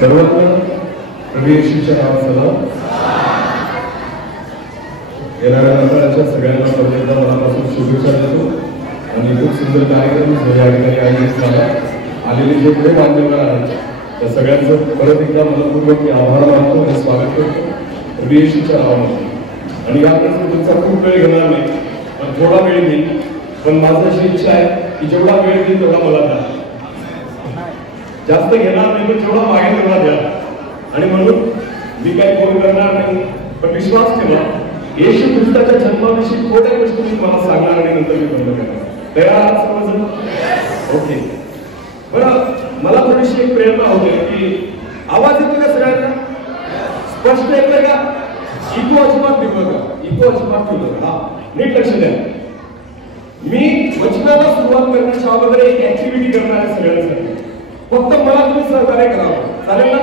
सर्वत्र प्रभूच्या नावासह येणाऱ्या मंडळाच्या सगळ्यांना पहिल्यांदा मनापासून शुभेच्छा देतो आणि खूप सुंदर कार्यक्रम या ठिकाणी आयोजित झाला. आलेले जे पुढे मान्यवर आहेत त्या सगळ्यांचं परत एकदा मनपूर्वक मी आभार मानतो आणि स्वागत करतो प्रभूच्या नावामध्ये. आणि याप्रसंगी तुमचा खूप वेळ घेणार नाही, पण थोडा वेळ घेईल. पण माझी अशी इच्छा आहे की जेवढा वेळ घेईल तेवढा मला द्या, जास्त घेणार नाही, पण जेवढा मागे तेवढा द्या. आणि म्हणून मी काही फोन करणार नाही, पण विश्वास ठेवा येशू ख्रिस्ताच्या जन्माविषयी थोड्या गोष्टी मी तुम्हाला सांगणार आणि नंतर मी बंद करणार. तयार आहात समजलं? ओके. बरं, मला थोडीशी एक प्रेरणा होते की आवाज येतो का सगळ्यांना? स्पष्ट येतोय का? इको अजिबात देऊ नका, इको अजिबात ठेवू नका. हा, नीट लक्ष द्या. मी वचनाला सुरुवात करण्याच्या अगोदर एक ऍक्टिव्हिटी करणार आहे सगळ्यांसाठी. फक्त मला तुम्ही सहकार्य करावं, चालेल ना?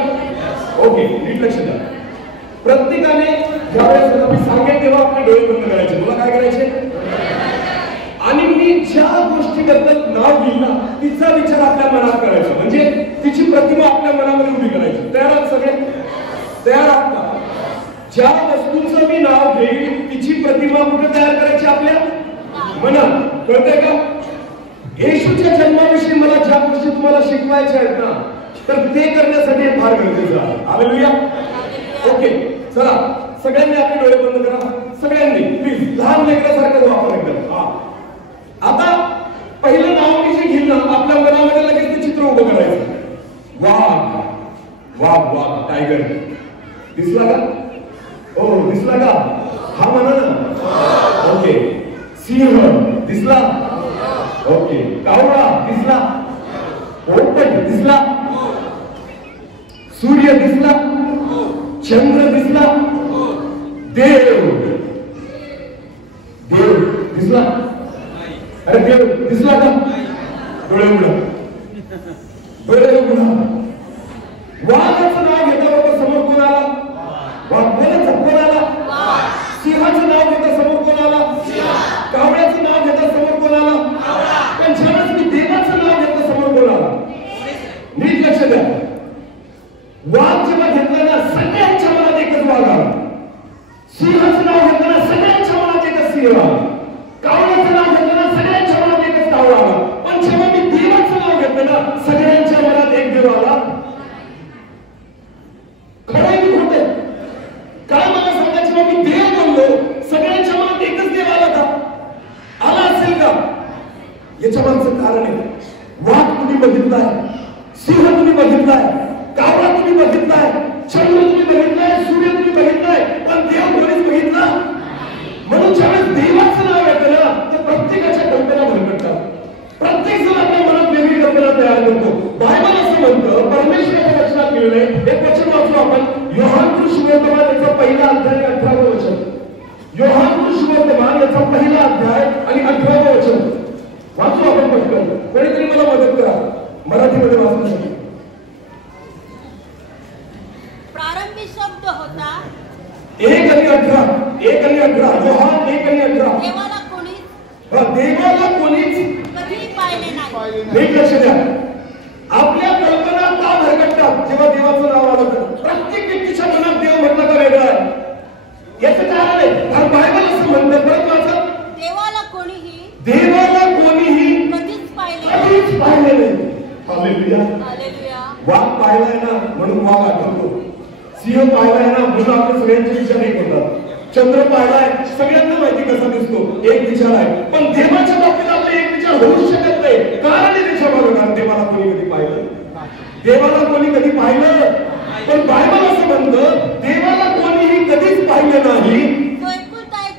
ओके, नीट लक्ष द्या. प्रत्येकाने ज्यावेळेस मी सांगेन तेव्हा आपले डोळे बंद करायचे. मला काय करायचे? आणि मी ज्या गोष्टीबद्दल नाव घेईल ना तिचा विचार आपल्या मनात करायचा, म्हणजे तिची प्रतिमा आपल्या मनामध्ये उभी करायची. तयार आहात सगळे? तयार आहात का? ज्या वस्तूचं मी नाव घेईल तिची प्रतिमा कुठे तयार करायची? आपल्या मनात. कळतंय का? येशूच्या जन्माविषयी मला ज्या गोष्टी तुम्हाला शिकवायच्या आहेत ना, तर ते करण्यासाठी फार गरजेचं आहे. हालेलुया. ओके, चला सगळ्यांनी आपले डोळे बंद करा. सगळ्यांनी प्लीज, लहान लेकरासारखं वापर एकदम. हा, आता पहिलं नाव मी जे घेईल ना आपल्या मनामध्ये लगेच ते चित्र उभं करायचं. वाघ, वाघ, वाघ, टायगर. दिसला का? हो, दिसला का? हा म्हणा ना. ओके. सिंह दिसला? ओके. कावळा दिसला? पोपट दिसला? सूर्य दिसला? चंद्र दिसला? देव, देव दिसला? अरे देव दिसला का? डोळे उघडा, डोळे उघडा. वाघाचं नाव घेता लोक समोर कोण आला? वाघ. बोलायचं कोण आला? सिंहाचं नाव घेता समोर कोण आला? कावळ्याचं नाव घेता समोर कोण आला? पण ज्यावेळेस मी देवाचं नाव घेतलं समोर कोण आला? नीट लक्ष द्या. वाघ जेव्हा घेतलं ना सगळ्यांच्या मनात एकच वाघ आला. सिंहाचं नाव घेतलं ना सगळ्यांच्या मनात एकच सिंह आला. कावळ्याचं नाव घेतलं ना सगळ्यांच्या मनात एकच कावळा आला. पण जेव्हा मी देवाचं नाव घेतलं ना सगळ्यांच्या मनात एक देव आला. खरं की खोटं? काय मला सांगा, जेव्हा मी देव बोललो सगळ्यांच्या मनात एकच देव आला का? आला असेल का? याच्या मागचं कारण आहे, वाघ तुम्ही बघितलाय, सिंह तुम्ही बघितलाय, कावळा तुम्ही बघितलाय, चंद्र तुम्ही बघितलाय, सूर्य तुम्ही बघितलाय, पण देव कोणीच बघितला. म्हणून ज्यावेळेस देवाचं नाव येतं ना तर प्रत्येकाच्या कल्पना भरकटतात. प्रत्येक जण आपल्या मनात वेगळी कल्पना तयार करतो. बायबल असं म्हणतं, परमेश्वराच्या वचनात मिळले एक वचन वाचू आपण. योहान सुवर्तमान याचा पहिला अध्याय 18वं वचन. योहान सुवर्तमान याचा पहिला अध्याय आणि 18वं वचन वाचू आपण पटकन. कोणीतरी मला मदत करा मराठीमध्ये वाचण्यासाठी. प्रारंभी शब्द होता. 1 आणि 18. 1 आणि 18. योहान 1 आणि 18. देवाला कोणीच कधीही पाहिले नाही. नीट लक्ष द्या. आपल्या कल्पना का भरकटतात जेव्हा देवाचं नाव आलं तर? प्रत्येक व्यक्तीच्या मनात देव म्हटलं का वेगळं आहे? याचं कारण आहे, कारण बायबल असं म्हणतं. परत वाचा. देवाला कोणीही कधीच पाहिले नाही. हालेलुया. वाघ पाहिलाय ना म्हणून वाघ आठवतो. सिंह पाहिलाय ना म्हणून आपल्या सगळ्यांचे विचार एक होतात. चंद्र पाहिलाय, सगळ्यांना माहिती कसा दिसतो, एक विचार आहे. पण देवाच्या बाबतीत आपले एक विचार होऊ शकत नाही. कारण त्याच्या बरोबर देवाला कोणी कधी पाहिलं? देवाला कोणी कधी पाहिलं? पण बायबल असं म्हणतं देवाला कोणीही कधीच पाहिलं नाही. तो एकुलता एक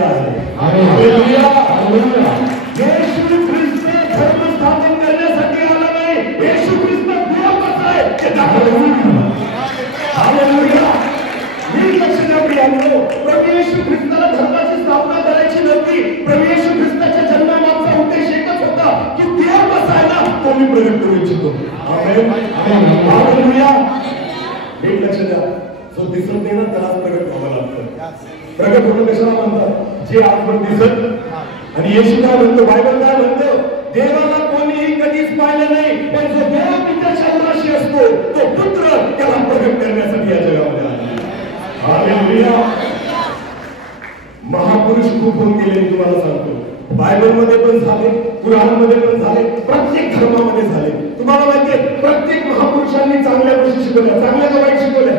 केलेले आहे. Hallelujah, hallelujah. येशू ख्रिस्त धर्म स्थापन करण्यासाठी आला नाही. येशू ख्रिस्त देव कसा आहे ते दाखवलं. हालेलुया. मी लक्ष द्या प्रियांनो, प्रभू येशू ख्रिस्ताला धर्माची स्थापना करायची नव्हती. प्रभू येशू ख्रिस्ताच्या जन्मामागचा उद्देश एकच होता की देव कसा आहे ना तो मी प्रगट करू इच्छितो. आमेन, हालेलुया. एक लक्ष द्या, जो दिसत नाही ना त्यालाच प्रगट व्हावं लागतं. प्रगट होणं कशाला म्हणतात? जे आपण दिसत. आणि येशू काय म्हणतो, बायबल काय म्हणतो, देवाला कोणीही कधीच पाहिलं नाही, पण जो देव पित्याच्या उराशी असतो तो पुत्र त्याला प्रगट करण्यासाठी या जगामध्ये आला. हालेलुया. महापुरुष खूप होऊन गेले तुम्हाला सांगतो. बायबलमध्ये पण झाले, कुराणमध्ये पण झाले, प्रत्येक धर्मामध्ये झाले. तुम्हाला माहितीये प्रत्येक महापुरुषांनी चांगल्या गोष्टी शिकवल्या. चांगल्या का वाईट शिकवल्या?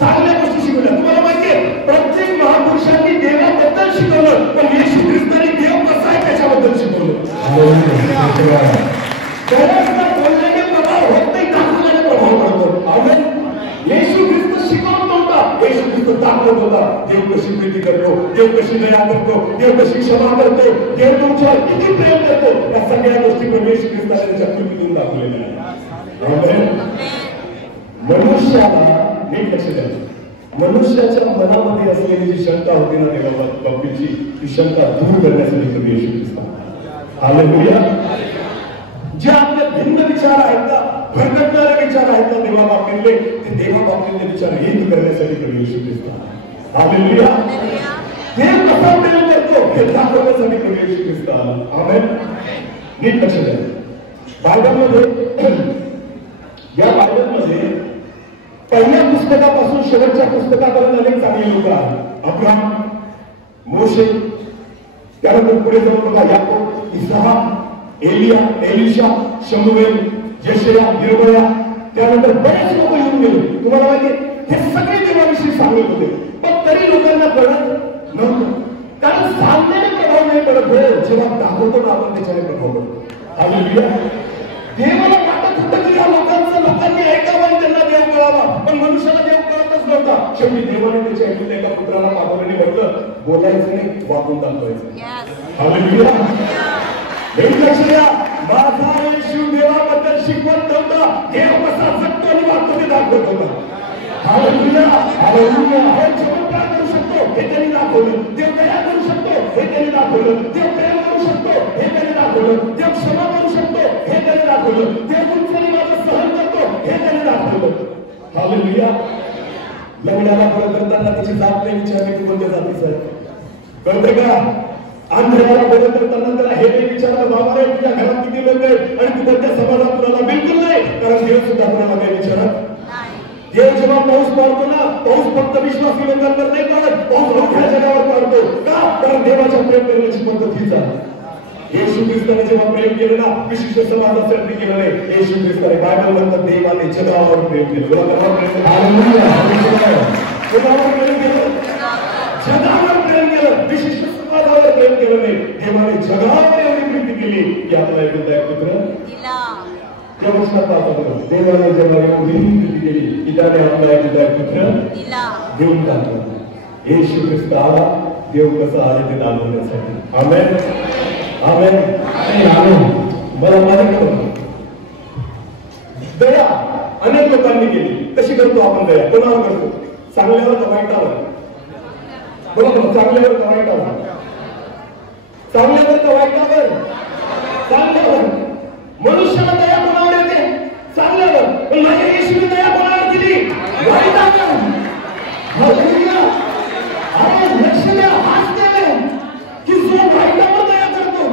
चांगल्या गोष्टी शिकवल्या. तुम्हाला माहितीये प्रत्येक महापुरुषांनी देवाबद्दल शिकवलं, पण येशू ख्रिस्ताने देव कसा आहे त्याच्याबद्दल शिकवलं. बोलण्याने प्रभाव होत नाही, दाखवल्याने प्रभाव पडतो. आमेन. येशू ख्रिस्त शिकवत नव्हता, येशू ख्रिस्त दाखवत होता. देव कशी प्रीती करतो, देव कशी दया करतो, देव कशी क्षमा करतो, देव तुमच्यावर किती प्रेम करतो, या सगळ्या गोष्टी पण येशू ख्रिस्ताने त्याच्या कृतीतून दाखवलेल्या आहेत. मनुष्याला नीट लक्ष द्या, मनुष्याच्या मनामध्ये असलेली जी शंका होती ना देवाबाबतीची, ती शंका दूर करण्यासाठी प्रभू येशू ख्रिस्त. हालेलुया. जे आपले भिन्न विचार आहेत ना, भरकटणारे विचार आहेत ना देवाबाबतीतले, ते देवाबाबतीतले विचार एक करण्यासाठी प्रभू येशू ख्रिस्त. हालेलुया. देव कसा प्रेम करतो हे दाखवण्यासाठी प्रभू येशू ख्रिस्त आला. आमेन. नीट लक्ष द्या. बायबलमध्ये, या बायबलमध्ये पहिल्या पुस्तकापासून शेवटच्या पुस्तकापर्यंत अनेक चांगले लोक आहेत. अब्राहम, मोशे, त्यानंतर पुढे जाऊन बघा याकोब, इसहाक, एलिया, एलिशा, शमूएल, यशया, यिर्मया, त्यानंतर बरेच लोक येऊन गेले. तुम्हाला माहिती हे सगळे देवाविषयी सांगत होते, पण तरी लोकांना कळत नव्हतं. कारण सांगण्याने प्रभाव नाही पडत हो, जेव्हा दाखवतो ना आपण त्याच्याने प्रभाव पडतो. हालेलुया. देवाला वाटत होतं की या लोकांनी ऐकावं आणि त्यांना देव कळावा, पण मनुष्याला देव कळतच नव्हता. शेवटी देवाने त्याच्या ऐकून एका पुत्राला पाठवल्याने म्हटलं, बोलायचं नाही, वाकून दाखवायचं. हालेलुया. लक्ष द्या, माझा येशू देवाबद्दल शिकवत नव्हता, देव कसा जगतो आणि वागतो ते दाखवत होता. Hallelujah, hallelujah. हे चमत्कार करू शकतो हे त्यांनी दाखवलं, देव दया करू शकतो हे त्यांनी दाखवलं, देव प्रेम करू शकतो हे त्यांनी दाखवलं, देव क्षमा करू शकतो हे त्यांनी दाखवलं, देव तुमचं माझं सहन करतो हे त्यांनी दाखवलं. हालेलुया. लग्नाला फळ करताना त्याची जात नाही विचारली की कोणत्या जातीचं आहे, कळतंय का? आंध्राला बदल करताना त्याला हे नाही विचारलं, बाबा रे तुझ्या घरात किती लोक आहेत आणि तू कोणत्या समाजात तुला, बिलकुल नाही. कारण देव सुद्धा कुणाला काही विचारत. देव जेव्हा पाऊस पाडतो ना, पाऊस फक्त विश्वासी लोकांवर नाही पडत, पाऊस मोठ्या जगावर पडतो. का? कारण देवाच्या प्रेम करण्याची पद्धत हीच आहे. येशू ख्रिस्ताने जेव्हा प्रेम केलं ना, विशिष्ट समाजासाठी केलं नाही. येशू ख्रिस्ताने बायबल म्हणतात देवाने जगावर प्रेम केलं. जगावर प्रेम केलं, जगावर प्रेम केलं, विशिष्ट समाजावर प्रेम केलं नाही. देवाने जगावर एवढी प्रीती केली की आपला एक पुत्र देवाने जगावर एवढी प्रीती केली की त्याने आपला एक पुत्र देऊन टाकला. येशू ख्रिस्त आला, देव कसा आले ते दाखवण्यासाठी. आमेन, आमेन, आमेन. मला माझ्याकडे दया अनेक लोकांनी केली. कशी करतो आपण दया? कोणावर करतो? चांगल्यावर का वाईटावर? बरोबर, चांगल्यावर का वाईटावर? चांगल्यावर का वाईटावर? चांगल्यावर. मनुष्याला दया कोणावर येते? चांगल्यावर. पण माझ्या येशूने दया कोणावर केली? वाईटावर. हालेलुया. आज लक्ष द्या, हाच देव की जो वाईटावर दया करतो.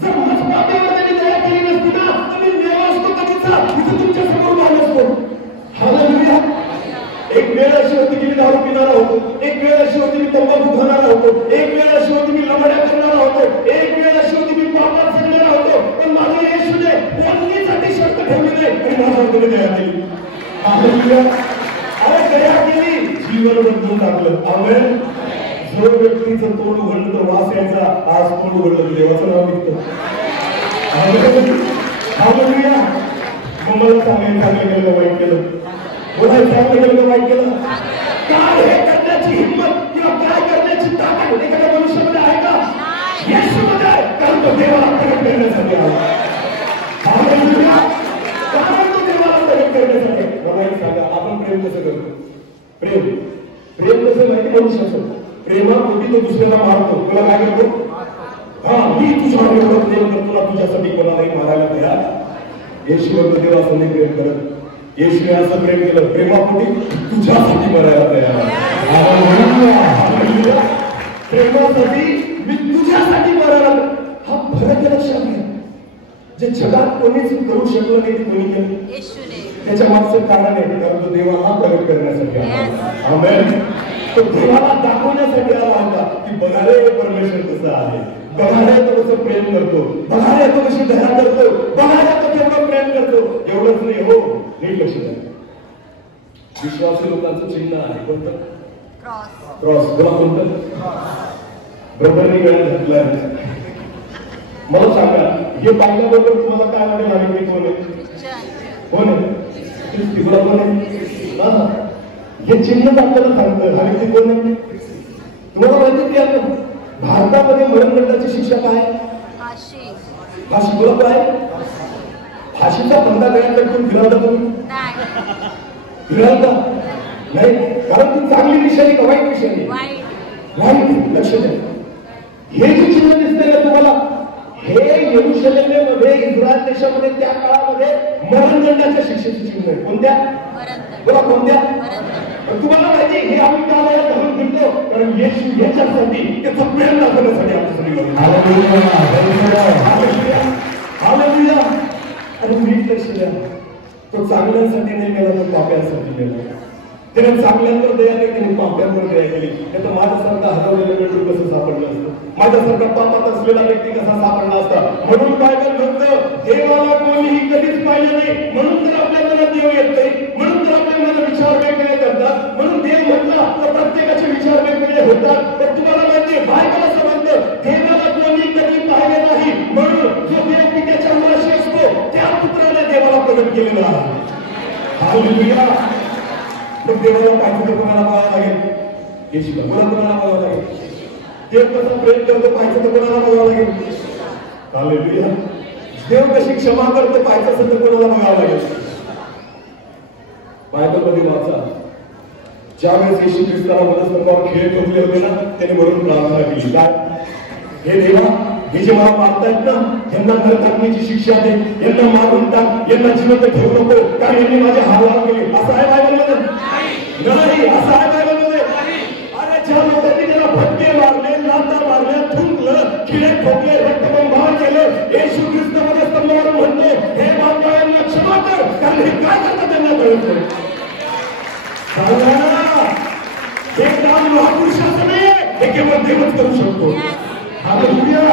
जर मजपात्यावर त्यांनी दया केली नसती ना, तर मी देव असतो कधीचा इथे तुमच्या समोर आलो असतो. हालेलुया. एक वेळ अशी होती की मी दारू पिणारा होतो, एक वेळ अशी होती मी तंबाखू खाणारा होतो, एक वेळ अशी होती मी लबाड्या करणारा होतो, एक वेळ अशी होती मी पापात जगणारा होतो. पण माझ्या येशूने कोणतीसाठी शर्त ठेवली नाही आणि माझ्यावर दया केली. हालेलुया. अरे दया केली, जीवन बदलून टाकलं. आमेन. जो व्यक्तीचं तोंड उघडलं तर वास यायचा, आज तोंड उघडलं देवाचं नाव निघतं. हालेलुया. मग मला चांगलं केलं, वाईट केलं, चांगलं केलं, वाईट केलं, काय हे करण्याची हिंमत किंवा काय करण्याची ताकद एखाद्या मनुष्यामध्ये करण्यासाठी आला. कारण तो देवाला प्रगट करण्यासाठी. मला एक सांगा, आपण प्रेम कसं करतो? प्रेम कसं माहिती मनुष्याचं? प्रेमापोटी तो दुसऱ्याला मारतो. तुला काय करतो? मी तुझ्यावर एवढं प्रेम करतो ना, तुझ्यासाठी कोणालाही मारायला तयार. येशूवर देव असं नाही प्रेम करत. येशूने असं प्रेम केलं, प्रेमापोटी तुझ्यासाठी मरायला तयार. प्रेमासाठी मी तुझ्यासाठी मरायला. हा फरक लक्षात घ्या. जे जगात कोणीच करू शकलं नाही ते कोणी केलं? येशूने. त्याच्या मागचं कारण आहे, कारण तो देवाला प्रगट करण्यासाठी आला. आमेन. तो देवाला दाखवण्यासाठी आला होता की बघा रे परमेश्वर कसा आहे, बघा रे तो कसं प्रेम करतो, बघा रे तो कशी दया करतो, बघा रे तो केवढं प्रेम करतो. एवढंच नाही हो, नीट लक्ष द्या. विश्वासी लोकांचं चिन्ह आहे कोणतं? क्रॉस. तुला कोणतं? ब्रदरनी गळ्यात घातलाय. मला सांगा, हे पाहिल्याबरोबर तुम्हाला काय वाटेल? आणि कोण आहे? कोण आहे? तुला कोण आहे? हे चिन्ह आपल्याला सांगतं आणि ते कोण आहे? तुम्हाला माहिती की आता भारतामध्ये मरणदंडाची शिक्षा काय? फाशी. तुला काय? फाशीचा फंदा गळ्यात फिरावता तुम्ही? फिरावता नाही, कारण ती चांगली निशाणी का वाईट निशाणी? वाईट. लक्ष द्या. हे जे चिन्ह दिसतंय ना तुम्हाला, हे यरूशलेममध्ये इस्रायल देशामध्ये त्या काळामध्ये मरणदंडाच्या शिक्षेची चिन्ह आहे. कोणत्या? बोला कोणत्या? तुम्हाला माहिती हे आम्ही काला धरून फिरतो कारण येशू याच्यासाठी त्याचं प्रेम दाखवण्यासाठी आपल्यासाठी. हालेलुया. आणि नीट लक्ष द्या, तो चांगल्यासाठी नाही केला, तो पाप्यासाठी केला. त्याने चांगल्यांवर दया केली, त्याने पाप्यांवर दया केली. नाही तर माझ्यासारखा हरवलेला व्यक्ती कसं सापडलं असतं? माझ्यासारखा पापात असलेला व्यक्ती कसा सापडला असता? म्हणून बायबल म्हणतं देवाला कोणीही कधीच पाहिलं नाही, म्हणून तर आपल्या मनात देव येत नाही, म्हणून तर आपल्या मनात विचार वेगवेगळे करतात. म्हणून देव म्हटला तर प्रत्येकाचे विचार वेगवेगळे होतात. तर तुम्हाला माहिती बायबल असं म्हणतं देवाला कोणी कधी पाहिले नाही, म्हणून जो देव पित्याच्या मुलाशी असतो त्या पुत्राने देवाला प्रगट केलेला आहे. हालेलुया. मग देवाला पाहिजे तर कोणाला बघावं लागेल? येशूला. कोणाला बघावं लागेल? देव कसं प्रेम करतो पाहिजे तर कोणाला बघावं लागेल? हालेलुया. देव कशी क्षमा करतो पाहिजे असेल तर कोणाला बघावं लागेल? बायबलमध्ये वाचा, ज्यावेळेस येशू ख्रिस्ताला मनस्तंभावर खेळ ठोकले होते ना, त्याने म्हणून प्रार्थना केली काय? हे देवा, हे जे मला मारतायत ना, यांना घर टाकण्याची शिक्षा दे, यांना मारून टाक, यांना जिवंत ठेवू नको, कारण यांनी माझे हाल लाल केले. असं आहे बायबलमध्ये? नाही. असं आहे बायबलमध्ये? अरे ज्या लोकांनी त्याला फटके मारले, लाथा मारल्या, थुंकलं, खिळे ठोकले, रक्तबंबाळ केलं, येशू ख्रिस्त मनस्तंभावर म्हणतो हे बांधवांना क्षमा कर, कारण हे काय करतात त्यांना कळत नाही. हे काम महापुरुषाचं नाहीये, हे केवळ देवच करू शकतो. हालेलुया.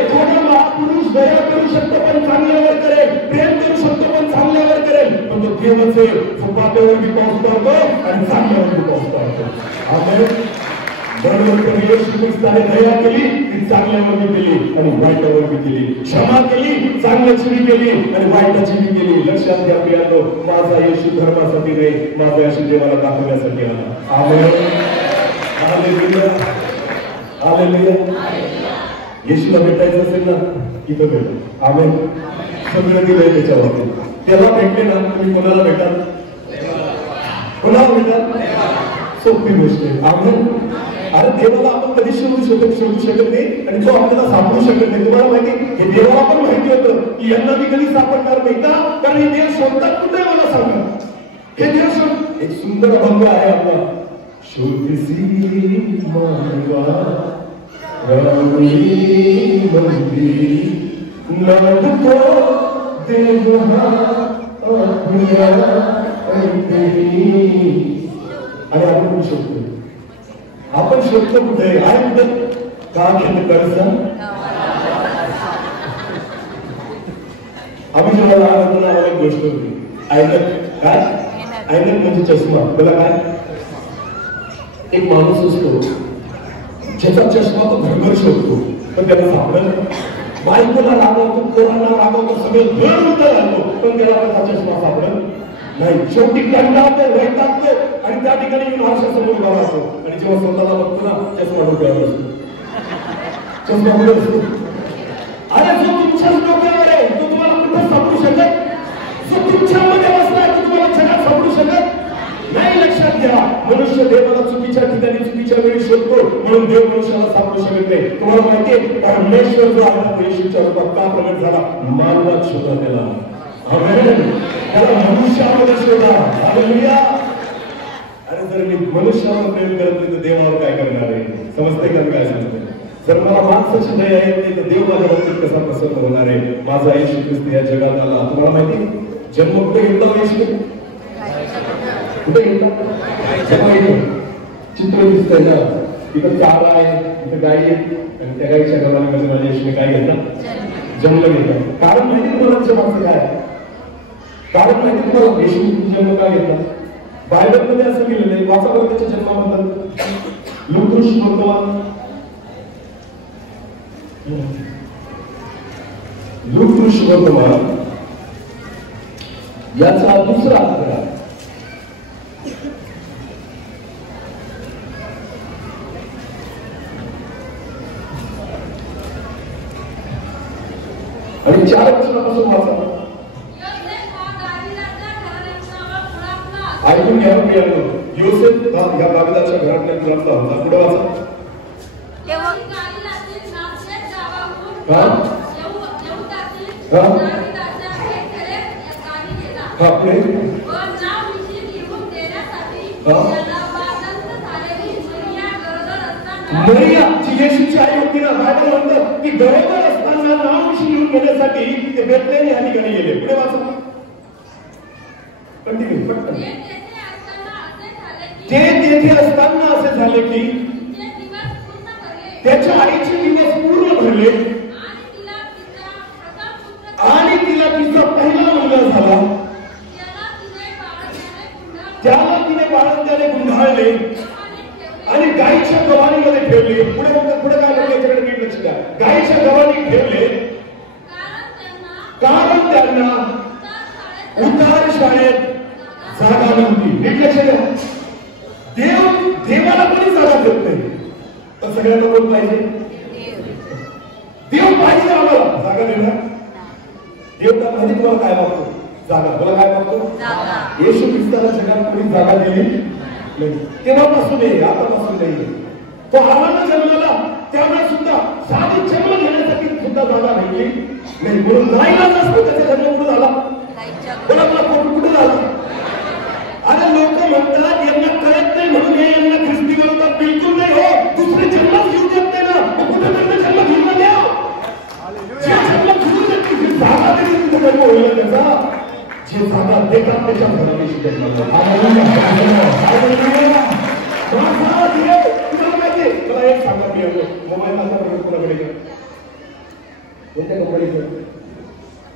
एखादा महापुरुष दया करू शकतो पण चांगल्यावर करेल, प्रेम करू शकतो पण चांगल्यावर करेल, पण तो देवच आहे जो पाप्यावर बी पाऊस पडतो आणि चांगल्यावर बी पाऊस पडतो. आमेन. बरोबर. येशू ख्रिस्ताने दया केली, ती चांगल्यावर बी केली आणि वाईटावर बी केली. क्षमा केली, चांगल्याची बी केली आणि वाईटाची बी केली. लक्षात घ्या प्रियानो, माझा येशू धर्मासाठी नाही, माझा येशू देवाला दाखवण्यासाठी आला. आमेन. हालेलुया. हालेलुया. येशूला भेटायचं असेल ना, इथं भेट. आमेन. सगळं दिलंय त्याच्यावर. त्याला भेटले ना, तुम्ही कोणाला भेटाल? कोणाला भेटाल? सोपी गोष्ट आहे. आमेन. अरे देवाला आपण कधी शोधू शकत नाही आणि तो आपल्याला सापडू शकत नाही. तुम्हाला माहिती, हे देवाला पण माहिती होतं की यांना मी कधी सापडणार नाही का, कारण हे देव शोधतात कुठे मला सांगा. हे देव शोध. एक सुंदर अभंग आहे आपला, शोधसी मानवा रावळी मंदी नादको देवहा आपल्या ऐकली. आणि आपण शोधतो. आपण शोधतो कुठे आहे? कुठे? का घेत कर्ज? आम्ही जेव्हा लहान होतो ना, एक गोष्ट होती ऐकत. काय ऐकत? म्हणजे चष्मा. त्याला काय? एक माणूस असतो ज्याचा चष्मा तो घरभर शोधतो पण त्याला सापडत. बायकोला रागवतो, पोरांना रागवतो, सगळं घर उतर आणतो पण त्याला त्याचा चष्मा सापडत नाही. शेवटी कंटाळतो, वैतागतो आणि त्या ठिकाणी येऊन आरशासमोर उभा राहतो आणि जेव्हा स्वतःला बघतो ना, चष्मा डोक्यावर असतो. चष्मा कुठे असतो? अरे जो तुमच्याच डोक्यावर आहे तो तुम्हाला कुठं सापडू शकत, जो तुमच्यामध्ये बसलाय तो तुम्हाला जगात सापडू शकत नाही. लक्षात घ्या, मनुष्य देवाला चुकीच्या ठिकाणी चुकीच्या वेळी शोधतो म्हणून देव मनुष्याला सापडू शकत नाही. तुम्हाला माहितीये परमेश्वर जो आहे तो येशूच्या रूपात का प्रगट झाला? मानवात शोधा त्याला. आमेन. त्याला मनुष्यामध्ये शोधा. हालेलुया. अरे जर मी मनुष्यावर प्रेम करत नाही तर देवावर काय करणार आहे? समजते का काय सांगते? जर मला माणसाची दया येत नाही तर देव माझ्या बाबतीत कसा प्रसन्न होणार आहे? माझा येशू ख्रिस्त या जगात आला. तुम्हाला माहिती जन्म कुठे घेतला येशू? कुठे घेतला? चित्र दिसतंय ना, तिथं चारा आहे, तिथं गाई आहे आणि त्या गाईच्या गव्हामध्ये माझ्या येशूने काय घेतला? जन्म घेतला. कारण माहिती तुम्हाला माणसं काय? कारण माहिती तुम्हाला येशू जन्म का घेतला? बायबलमध्ये असं केलेलं आहे. वाचा बरं त्याच्या जन्माबद्दल. लूका वर्तमान, लूका वर्तमान याचा दुसरा अध्याय आणि 4 वर्षापासून वाचा. ऐकून घ्या मिळालो. योसेफ या दाविदाच्या घरातल्या मुलाचा होता. पुढे वाचा. मरिया जी येशूची आई होती ना, बायबल म्हणतं की गरोदर असताना नाव लिहून घेण्यासाठी ते बेथलेहम या ठिकाणी गेले. पुढे वाचा. कंटिन्यू पटकन. ते तेथे असताना असे झाले की त्याच्या आईचे दिवस पूर्ण भरले आणि तिला तिचा पहिला मुलगा झाला. त्याला तिने बाळंत्याने गुंडाळले आणि गाईच्या गव्हाणीमध्ये ठेवले. पुढे काय लोक याच्याकडे नीट लक्ष द्या. गाईच्या गव्हाणीत ठेवले कारण त्यांना उतार शाळेत जागा नव्हती. नीट लक्ष द्या. देवाला कोणी जागा देत नाही, तर सगळ्यांना कोण पाहिजे? देव पाहिजे. आम्हाला जागा देणार देव का माहिती? तुम्हाला काय मागतो? जागा. मला काय मागतो? येशू ख्रिस्ताला जगात कोणी जागा दिली नाही. तेव्हापासून नाही, आतापासून नाही. तो आला ना जन्माला, त्यामुळे सुद्धा साधी जन्म घेण्यासाठी सुद्धा जागा भेटली नाही. म्हणून नाही असतो त्याचा जन्म कुठे झाला? कुठे झाला? अरे लोक म्हणतात यांना कळत नाही म्हणून हे यांना ख्रिस्ती बनवतात. बिलकुल नाही हो. दुसरे जन्मच घेऊ देत नाही ना, कुठे त्यांना जन्म घेऊन द्या. जे जन्म घेऊन देते जागा तरी तुझा जन्म होईल त्याचा. जे जागा देतात त्याच्या घराने तुम्हाला माहितीये. मला एक सांगा, मी मोबाईल माझा कोणाकडे कोणत्या कंपनीचा?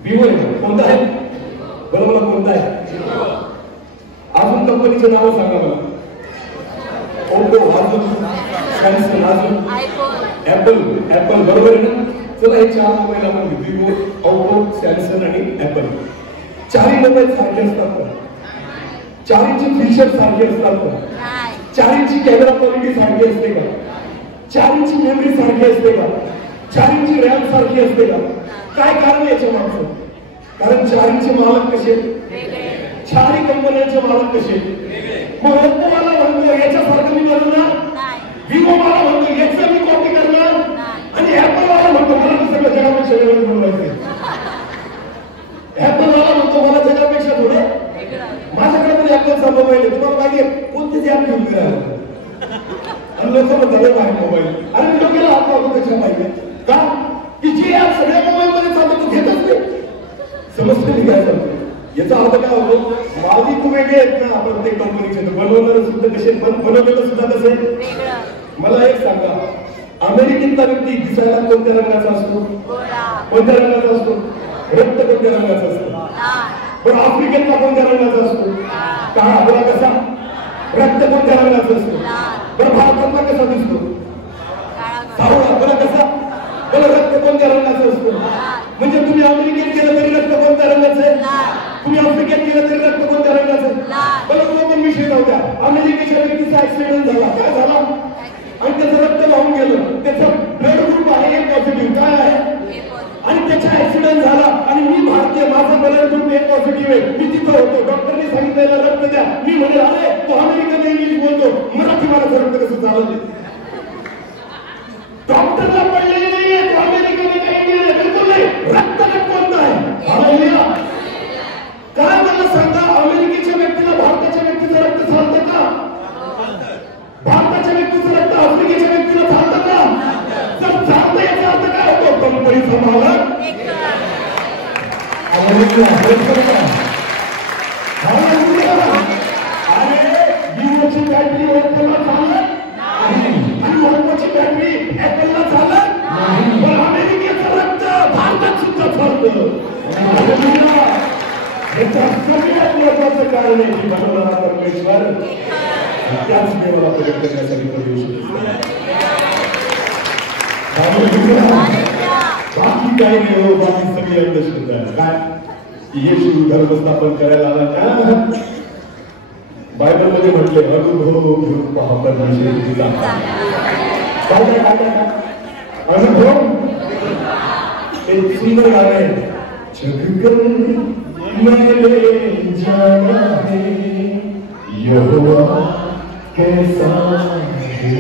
विवो आहे. कोणता आहे? बरोबर कोणता आहे? अजून कंपनीचे नाव सांगा मला. ओप्पो, अजून सॅमसंग, अजून ऍपल बरोबर आहे ना? चला हे 4 मोबाईल आपण विवो, ओप्पो, सॅमसंग आणि ऍपल. 4ही मोबाईल सारखे असतात का? 4ची फीचर सारखे असतात का? 4ची कॅमेरा क्वालिटी सारखी असते का? 4ची मेमरी सारखी असते का? 4ची रॅम सारखी असते का? काय कारण याच्या मागचं? कारण 4चे मालक कसे? 4ही कंपन्यांचे मालक कसे? मग ओप्पो मला म्हणतो याच्यासारखं मी बनवणार, विवो मला म्हणतो याचं मी कॉपी करणार, आणि ऍपल मला म्हणतो मला सगळं जगापेक्षा वेगळं बनवायचं. ऍपल मला म्हणतो मला जगापेक्षा थोडं. माझ्याकडे पण ऍपलचा मोबाईल आहे. तुम्हाला माहिती आहे कोणतेच ऍप घेऊन गेला आणि लोक म्हणतात काय मोबाईल. अरे मी डोक्याला हात लावतो त्याच्या पाहिजे का? की जे ऍप सगळ्या मोबाईल मध्ये चालतो तू घेतच नाही. समजते मी काय चालतो? याचा अर्थ काय होतो? मालिक वेगळे आहेत ना प्रत्येक कंपनीचे. बनवणारे सुद्धा कसे, बनवलेलं सुद्धा कसे. मला एक सांगा, अमेरिकेतला व्यक्ती दिसायला कोणत्या रंगाचा असतो? कोणत्या रंगाचा असतो? रक्त कोणत्या रंगाचा असतो? पण आफ्रिकेतला कोणत्या रंगाचा असतो? काळा. बघा कसा. रक्त कोणत्या रंगाचा असतो? बरं भारतातला कसा दिसतो? सावळा. बघा कसा. बरं रक्त कोणत्या रंगाचा असतो? म्हणजे तुम्ही अमेरिकेत गेलं तरी रक्त कोणत्या रंगाचं आहे? तुम्ही आफ्रिकेत गेलं तरी रक्त कोणत्या रंगाचं आहे? बरं तो पण विषय नव्हता. अमेरिकेच्या व्यक्तीचा ऍक्सिडेंट झाला. काय झाला? आणि त्याचं रक्त वाहून गेलं. त्याचं ब्लड ग्रुप आहे ए पॉझिटिव्ह. काय आहे? आणि चालू डॉक्टरला पडलेली नाहीये, अमेरिकेने काही केलं बिलकुल नाही, रक्त रक्तवंत आहे. हालेलुया. काय मला सांगा, अमेरिकेच्या व्यक्तीला भारताच्या व्यक्तीचं रक्त चालतं का? भारताच्या व्यक्तीचं रक्त आफ्रिकेच्या व्यक्तीला चालतं का? जर चालतं याचा अर्थ काय होतो? कंपनीचा मालक अरे युरोपची बॅटरी एप्पलला चालत नाही, युरोपची बॅटरी एप्पलला चालत नाही, पण अमेरिकेचं रक्त भारतात सुद्धा चालतं. याचा सगळ्यात महत्वाचं कारण आहे की बनवणारा परमेश्वर त्याच देवाला प्रकट करण्यासाठी तो येऊ शकतो. बाकी काही नाही हो, बाकी सगळी अंधश्रद्धा आहे. काय येशू धर्मस्थापन करायला आला का? बायबल मध्ये म्हटले अनुभव घेऊन पहा परमेश्वर अनुभव. एक सुंदर गाणं आहे, जगकर मैंने जाना है यहोवा कैसा है,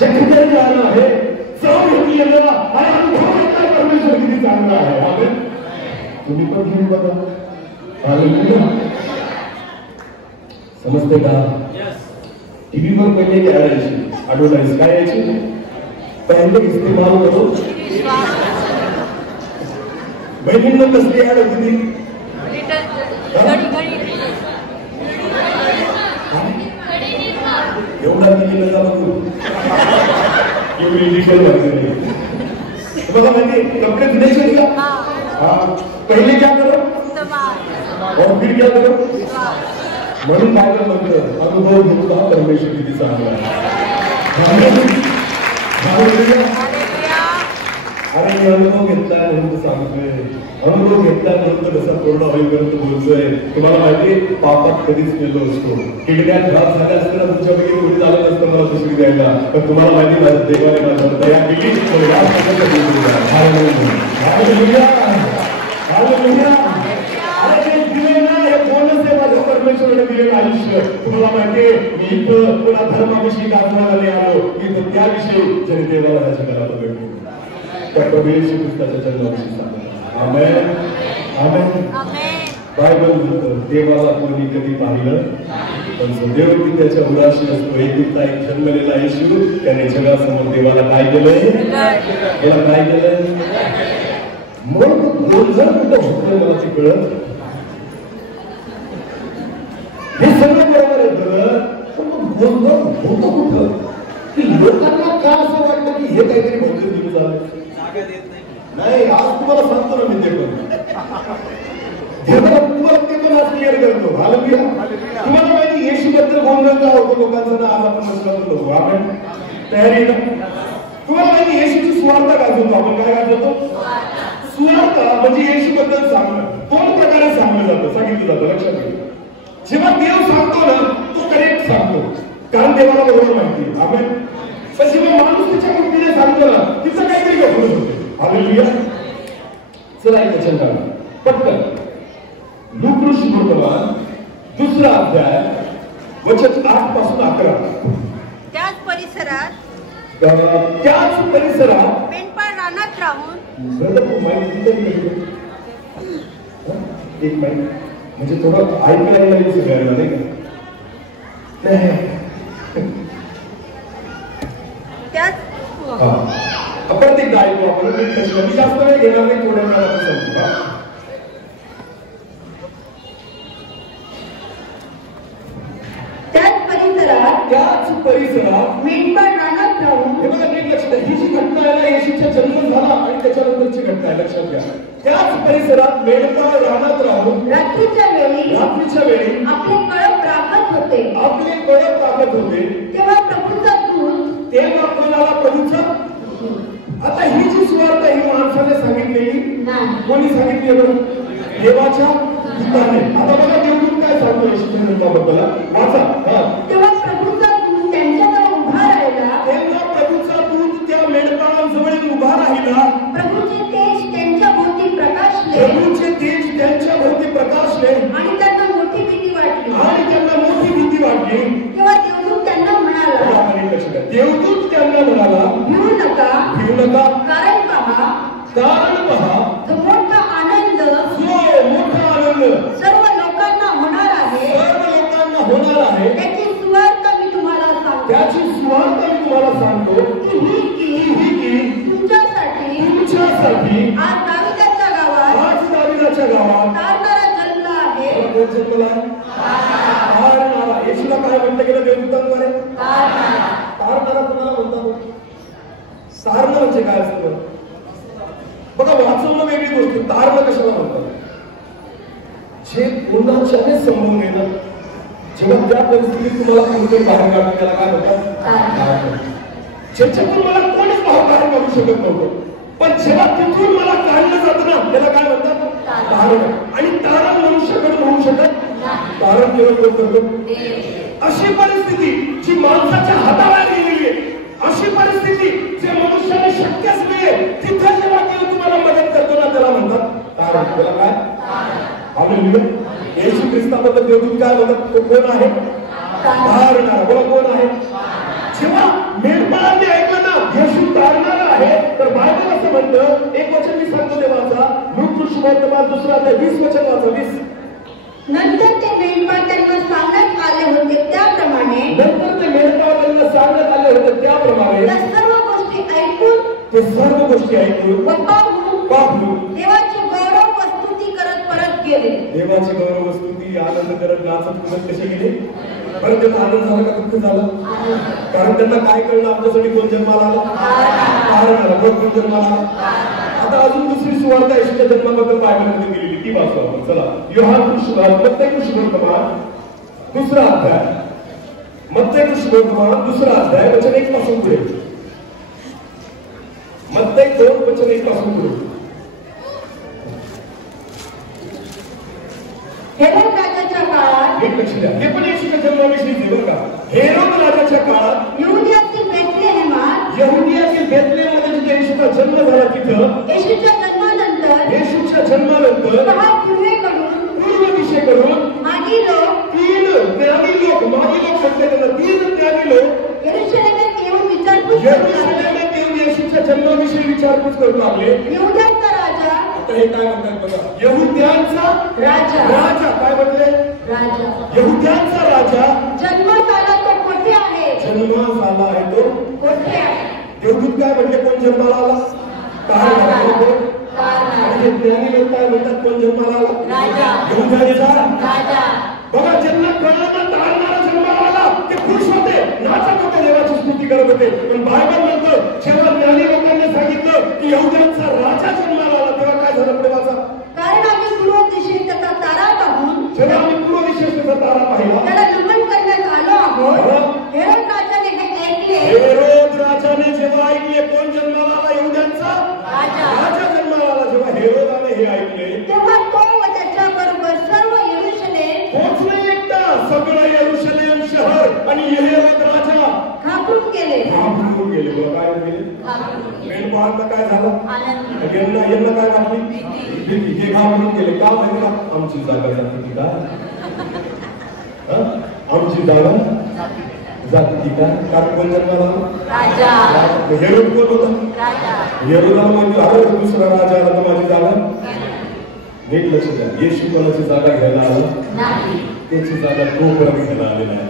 जगकर जाना है परमेश्वर किती चांगला आहे. तुम्ही पण घेऊन बघा. समजते का? टीव्हीवर पहिले ऍड यायची, ऍडव्हर्टाईज काय यायची? पहिले इस्तेमाल करो. बहिणींना कसली ऍड होती ती? एवढा किती नका बघू, एवढी डिटेल वाटते. तुम्हाला माहिती कपडे धुण्याचे का? पहिले क्या करो और फिर क्या करो. म्हणून बायबल म्हणतं अनुभव घेतला परमेश्वर किती चांगला आहे. अरे मी अनुभव घेतला म्हणून सांगतोय, अनुभव घेतला म्हणून कसा पूर्ण होईपर्यंत बोलतोय. तुम्हाला माहिती पापात कधीच गेलो असतो, किडण्यात घात झाल्या असताना तुमच्यापैकी कोणी झालं नसतं मला दुसरी द्यायला, पण तुम्हाला माहिती माझ्या देवाने माझ्यावर दया केली. परमेश्वराने दिलेलं आयुष्य तुम्हाला माहितीये. मी इथं पुन्हा धर्माविषयी दाखवायला नाही आलो, की त्याविषयी जरी देवाला त्याच्या घरात भेटतो त्या प्रभू येशू ख्रिस्ताच्या जन्माविषयी सांगतो. आमेन आमेन. बायबल म्हणतं देवाला कोणी कधी पाहिलं पण जो देव की त्याच्या उराशी असतो. एकुलता एक जन्मलेला येशू त्याने जगासमोर देवाला काय केलंय? याला काय केलंय? मग गोंधळ कुठं होतं मला ते कळत. हे सगळं बरोबर आहे, पण मग गोंधळ होतं कुठं? की लोकांना का असं वाटतं की हे काहीतरी भौतिक दिवस झालं नाही. आज तुम्हाला सांगतो ना मी ते पण तुम्हाला ते पण आज क्लिअर करतो. तुम्हाला माहिती येशू बद्दल गोंधळ का होतो लोकांचं ना? आज आपण बसलो आपण तयारी ना. तुम्हाला माहिती येशूची सुवार्ता गाजवतो आपण. काय गाजवतो? सुवार्ता म्हणजे येशू बद्दल सांगणं. दोन प्रकारे सांगलं जातं, सांगितलं जातं. लक्षात घ्या, जेव्हा देव सांगतो ना तो करेक्ट सांगतो, कारण देवाला बरोबर माहिती. आमेन. पण जेव्हा माणूस त्याच्या कृतीने सांगतो ना तिचं काहीतरी गफलत होते. हालेलुया. चला एक वचन काढा पटकन. लूका सुवर्तमान 2 अध्याय वचन 8 पासून 11. त्याच परिसरात मेंढपाळ रानात राहून एक माहिती म्हणजे थोडं ऐकायला येईल सगळ्यांना नाही का? आपण ते गायको आपण मी जास्त वेळ घेणार नाही, थोड्या वेळाला सांगतो. त्याच परिसरात मेंढपाळ रानात राहून. हे बघा नीट लक्षात द्या, ही जी घटना आहे ना येशूचा जन्म झाला आणि त्याच्यानंतरची घटना आहे. लक्षात घ्या, त्याच परिसरात मेंढपाळ रानात राहून रात्रीच्या वेळी आपले कळप राखत होते. तेव्हा प्रभूचा दूत. तेव्हा कोणाला? प्रभूचा. आता ही जी सुवार्ता ही माणसाने सांगितलेली नाही. कोणी सांगितली? देवाच्या दूताने. आता बघा देवदूत काय सांगतो येशूच्या जन्माबद्दल. वाचा. तेव्हा प्रभूचा दूत त्यांच्याजवळ उभा राहिला. तेव्हा प्रभूचा दूत त्या मेंढपाळांजवळ उभा राहिला. प्रभूचे तेज त्यांच्या भोवती प्रकाशले. आणि त्यांना मोठी भीती वाटली. तेव्हा देवदूत त्यांना म्हणाला. सांगा. कारण पहा जो मोठा आनंद सर्व लोकांना होणार आहे, त्याची सुवार्ता मी तुम्हाला सांगतो. की तुमच्यासाठी आज दाविदाच्या गावात तारणारा जन्मला आहे. येशूला काय म्हटलं गेलं देवदूतांद्वारे? तारणारा कुणाला म्हणतात? तारणं म्हणजे काय असतं बघा, वाचवणं वेगळी गोष्ट, तारणं कशाला म्हणतात? जे पूर्णाच्याने समोर येणं, जेव्हा त्या परिस्थितीत तुम्हाला कोणतरी बाहेर काढणं, त्याला काय म्हणतात? ज्याच्यातून मला कोणीच बाहेर काढू शकत नव्हतं, पण जेव्हा तिथून मला काढलं जातं ना, त्याला काय म्हणतात? तारण. आणि तारण मनुष्याकडून होऊ शकत, तारण केवळ कोण करतो? अशी परिस्थिती जी माणसाच्या हाताबाहेर गेलेली आहे, अशी परिस्थिती जे मनुष्याने शक्यच नाहीये, तिथं जेव्हा देव तुम्हाला मदत करतो ना, त्याला म्हणतात तारण. त्याला काय? हालेलुया. येशू ख्रिस्ताबद्दल देवदूत काय म्हणतात? तो कोण आहे? तारणारा. बोला, कोण आहे? जेव्हा मेंढपाळांनी ऐकलं ना येशू तारणारा आहे, तर बायबल असं म्हणतं, एक वचन मी सांगतो ते वाचा, लूक सुवर्तमान 2 अध्याय 20 वचन वाचा. 20. नंतर ते मेंढपाळ त्यांना सांगण्यात आले होते त्याप्रमाणे त्या सर्व गोष्टी ऐकून व पाहून देवाची गौरव वस्तुती करत परत गेले. देवाची गौरव वस्तुती आनंद करत नाचत कुठत कसे गेले? परत त्यांना आनंद झाला का दुःख झालं? कारण त्यांना काय कळलं, आमच्यासाठी कोण जन्माला आला? तारणारा. कोण जन्माला आला? आता अजून दुसरी सुवार्ता येशूच्या जन्माबद्दल बायबलमध्ये दिलेली, ती वाचू आपण. चला, मत्तई सुवर्तमान 2 अध्याय, मत्तई सुवर्तमान 2 अध्याय वचन 1 पासून पुढे. मत्तई 2 वचन 1 पासून पुढे. हेरोद राजाच्या काळात, एक लक्ष द्या, हे पण येशूच्या जन्माविषयी बरं का. हेरोद राजाच्या काळात यहुदियातील बेथलेहेमात जिथे येशूचा जन्म झाला, तिथं येशूच्या जन्मानंतर 6 पूर्व दिशेकडून मागी लोक 3 ज्ञानी लोक सांगते त्यांना 3 ज्ञानी लोक यरूशलेमात येऊन यरूशलेमात येऊन येशूच्या जन्माविषयी विचारपूस करू लागले. यहुद्यांचा राजा, आता हे काय म्हणतात बघा, यहुद्यांचा राजा काय म्हटले? राजा. यहुद्यांचा राजा जन्मात आला तो कोठे आहे? जन्मास आला आहे तो कोठे आहे? देवदूत काय म्हटले? कोण जन्माला आला? तारणारा. आणि ज्ञानी लोक काय म्हणतात? कोण जन्माला आला? राजा. यहुद्यांचा राजा. बघा, ज्यांना कळलं तारणारा जन्माला आला ते खुश होते, नाचत होते, देवाची स्तुती करत होते. पण बायबल म्हणतं, जेव्हा ज्ञानी लोकांनी सांगितलं की यहुद्यांचा राजा जन्माला आला, तेव्हा काय झालं? पुढे वाचा. कारण आम्ही पूर्व दिशेने त्याचा तारा पाहून, जेव्हा आम्ही पूर्व दिशेने त्याचा तारा पाहिला, त्याला नमन करण्यात आलो आहोत. हेरोद राजाने हे ऐकले. हेरोद राजाने जेव्हा ऐकले कोण जन्माला आला? यहुद्यांचा राजा जन्माला आला. जेव्हा हेरोदाने हे ऐकले, तेव्हा तो व त्याच्या बरोबर सर्व यरूशलेम पोहोचले. एकटा सगळं यरूशलेम शहर आणि हेरोद राजा घाबरून गेले. काय गेले? मेंढपाळांना काय झालं? यांना काय वाटली? हे घाबरून गेले. का माहिती का? आमची जागा जाती का? आमची जागा जाती का? कारण कोण जन्माला आला? हेरोद कोण होता? हेरोदाला म्हणजे अरे दुसरा राजा आला तर माझी जागा. नीट लक्ष द्या, येशू कोणाची जागा घ्यायला आला? त्याची जागा तो परत घ्यायला आलेला आहे.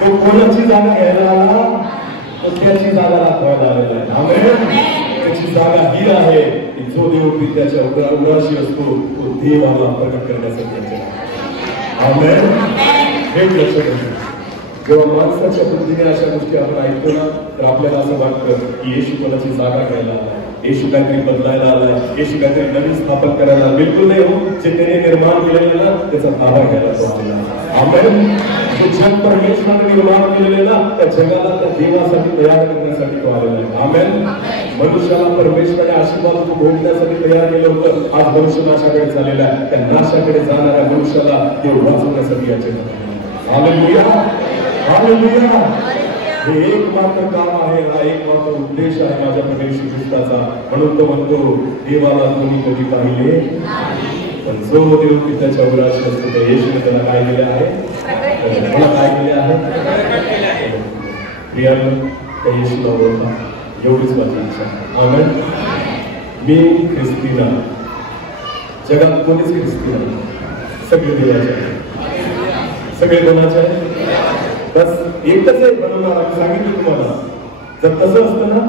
तो कोणाची जागा घ्यायला आला? तो त्याची जागा दाखवायला आलेला आहे. आमेन. त्याची जागा ही आहे की जो देव पित्याच्या उराशी असतो तो देवाला प्रकट करण्यासाठी. आमेन. हे लक्ष द्या. जेव्हा माणसाच्या बुद्धीने अशा गोष्टी आपण ऐकतो ना, तर आपल्याला असं वाटतं की येशू कोणाची जागा घ्यायला आलाय, येशू काहीतरी बदलायला आलाय, येशू काहीतरी नवीन स्थापन करायला. बिलकुल नाही हो. जे त्याने निर्माण केलेलं ना त्याचा ताबा घ्यायला तो आलेला आहे. आमेन. जे जग परमेश्वराने निर्माण केलेले ना त्या जगाला त्या देवासाठी तयार करण्यासाठी तो आलेला आहे. आमेन. मनुष्याला परमेश्वराने आशीर्वाद भोगण्यासाठी तयार केलं होतं. आज मनुष्य नाशाकडे चाललेला आहे. त्या नाशाकडे जाणाऱ्या मनुष्याला देव वाचवण्यासाठी याचे. हालेलुया. हालेलुया. हे एकमात्र काम आहे, हा एकमात्र उद्देश आहे माझ्या प्रभू येशू ख्रिस्ताचा. म्हणून तो म्हणतो, देवाला तुम्ही कधी पाहिले, पण जो देव पित्याच्या उराशी असतो त्या येशूने त्याला काय केले आहे? त्याला काय केले आहे? प्रियानो, त्या येशूला ओळखा. एवढीच माझी इच्छा. आमेन. मी ख्रिस्ती नाही, जगात कोणीच ख्रिस्ती नाही, सगळे देवाचे आहे. सगळे कोणाचे आहे? बस एकच आहे बनवणार. आम्ही सांगितलं तुम्हाला, जर तसं असतं ना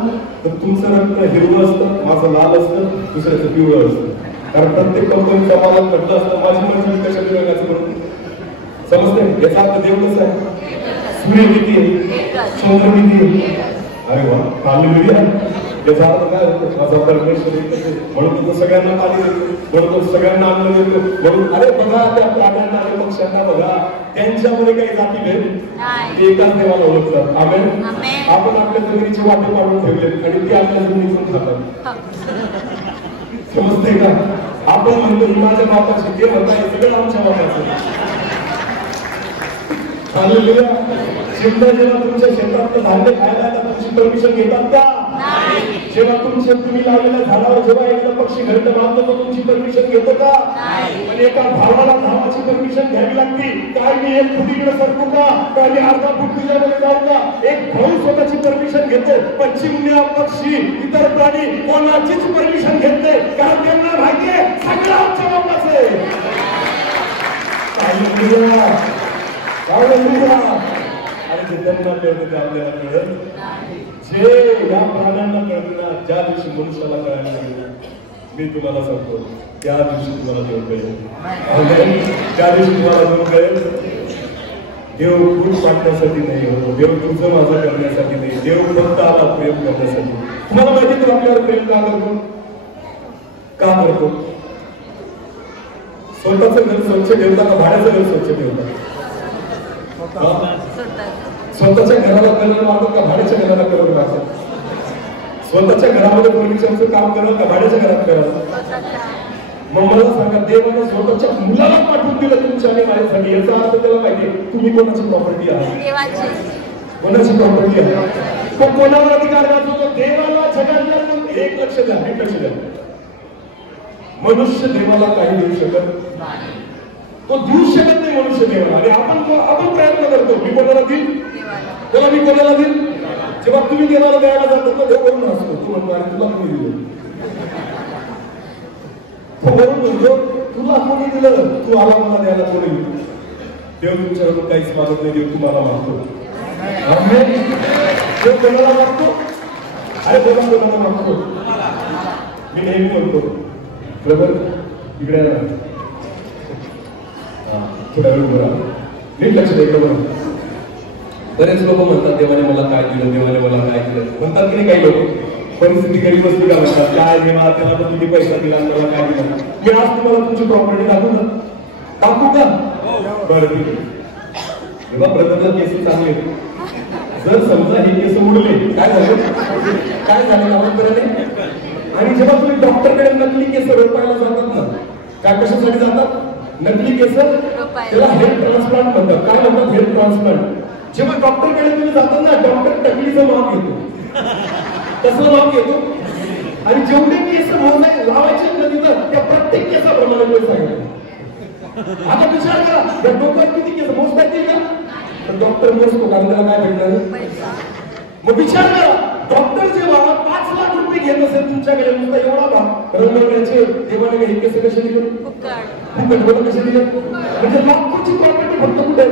तर तुमचं रक्त हिरवं असतं, माझं लाल असतं, दुसऱ्याचं पिवळं असतं. कारण प्रत्येक कंपनीचा मला म्हटलं असतं माझी मर्जी कशा रंगाचं म्हणून. समजते? याचा अर्थ देव कसं आहे? सूर्य किती आहे, चंद्र किती आहे. अरे वा, हालेलुया. याचा अर्थ काय होतो? माझा परमेश्वर एकच आहे, म्हणून तो सगळ्यांना पाणी देतो, म्हणून तो सगळ्यांना अन्न देतो. म्हणून अरे बघा त्या प्राण्यांना आणि पक्ष्यांना बघा, त्यांच्यामध्ये काही जातीभेद ते एकाच देवाला ओळखतात. आमेन. आपण आपल्या जमिनीची वाटे पाडून ठेवले आणि ते आपल्या जमिनीतून खातात. समजते का? आपण म्हणतो माझ्या बापाची, ते म्हणता हे सगळं आमच्या बापाचं. हालेलुया. चिंता जेव्हा तुमच्या शेतातलं धान्य खायला तुमची परमिशन घेतात का? जेव्हा तुम्ही लावलेल्या झाडावर जेव्हा एकदा पक्षी घरट मारतो तो तुमची परमिशन घेतो का? आणि एका भावाला धावाची परमिशन घ्यावी लागते. काय मी एक फुटीकडे सरकू का? काय मी अर्धा फूट तुझ्यामध्ये जाऊ का? एक भाऊ स्वतःची परमिशन घेतो, पण चिमण्या, पक्षी, इतर प्राणी कोणाचीच परमिशन घेत नाही, कारण त्यांना माहितीये सगळं आमच्या बापाचं आहे. अरे जे त्यांना कळतं ते आपल्याला कळत, जे या प्राण्यांना कळतं ना, ज्या दिवशी मनुष्याला कळायला लागेल, मी तुम्हाला सांगतो त्या दिवशी तुम्हाला देव कळेल. त्या दिवशी तुम्हाला देव कळेल. देव खूप वाटण्यासाठी नाही होतो, देव तुझं माझं करण्यासाठी नाही, देव फक्त आला प्रेम करण्यासाठी. तुम्हाला माहिती तर आपल्यावर प्रेम का करतो? का करतो? स्वतःचं घर स्वच्छ ठेवता का भाड्याचं घर स्वच्छ ठेवता? स्वतःच्या घराला कलर मारतो का भाड्याच्या घराला कलर मारतो? स्वतःच्या घरामध्ये फर्निचरचं काम करत का भाड्याच्या घरात करत? मग मला सांगा, देवाने स्वतःच्या मुलाला पाठवून दिलं तुमच्या आणि माझ्यासाठी. याचा अर्थ त्याला माहिती तुमची कोणाची प्रॉपर्टी आहे, कोणाची प्रॉपर्टी आहे. तो कोणावर अधिकार गाजवतो? देवाला. जगात एक लक्ष द्या, एक लक्ष द्या. मनुष्य देवाला काही देऊ शकत नाही, तो देऊ शकत नाही मनुष्य देवाला. आणि आपण प्रयत्न करतो, मी कोणाला देईल, कोणा मी कोणाला देईल. जेव्हा तुम्ही देवाला द्यायला जातो तो देव वरून असतो, तो म्हणतो अरे तुला कोणी दिलं, तो वरून म्हणतो तुला कोणी दिलं, तू आला मला द्यायला कोणी दिलं. देव तुमच्याकडून काहीच मागत नाही, देव तुम्हाला मागतो. देव कोणाला मागतो? अरे बोला कोणाला मागतो? मी नेहमी म्हणतो बरोबर, इकडे थोड्या वेळ बघा, नीट लक्ष द्यायचं बघा. बरेच लोक म्हणतात देवाने मला काय दिलं, देवाने मला काय दिलं म्हणतात की नाही. काही लोक परिस्थिती गरीब असते का म्हणतात, काय देवा त्याला पण किती पैसा दिला, मला काय दिला. मी आज तुम्हाला तुमची प्रॉपर्टी दाखवू का? दाखवू का? बरं ठीक आहे. तेव्हा ब्रदरला केस चांगले, जर समजा हे केस उडले, काय झालं? काय झालं आपण? आणि जेव्हा तुम्ही डॉक्टरकडे नकली केस रोपायला जातात ना, काय कशासाठी जातात? नकली केस, त्याला हेअर ट्रान्सप्लांट म्हणतात. काय म्हणतात? Hair transplant. जेव्हा डॉक्टरकडे तुम्ही जातात ना, डॉक्टर टकलीचं माप घेतो, कसलं माप घेतो, आणि जेवढे केस लावायचे ना तिथं त्या प्रत्येक केसाप्रमाणे पैसा घेतो. आता विचार करा, या डोक्यात किती केस मोजता येतील का? तर डॉक्टर मोजतो, कारण त्याला काय भेटणार? मग विचार करा, डॉक्टर जेव्हा 5 लाख रुपये घेत असेल तुमच्याकडे नुसता एवढा भाग रंगवण्याचे, देवाने हे केस कसे दिले? फुकट. कसे दिले? म्हणजे लाखोची प्रॉपर्टी फक्त कुठे?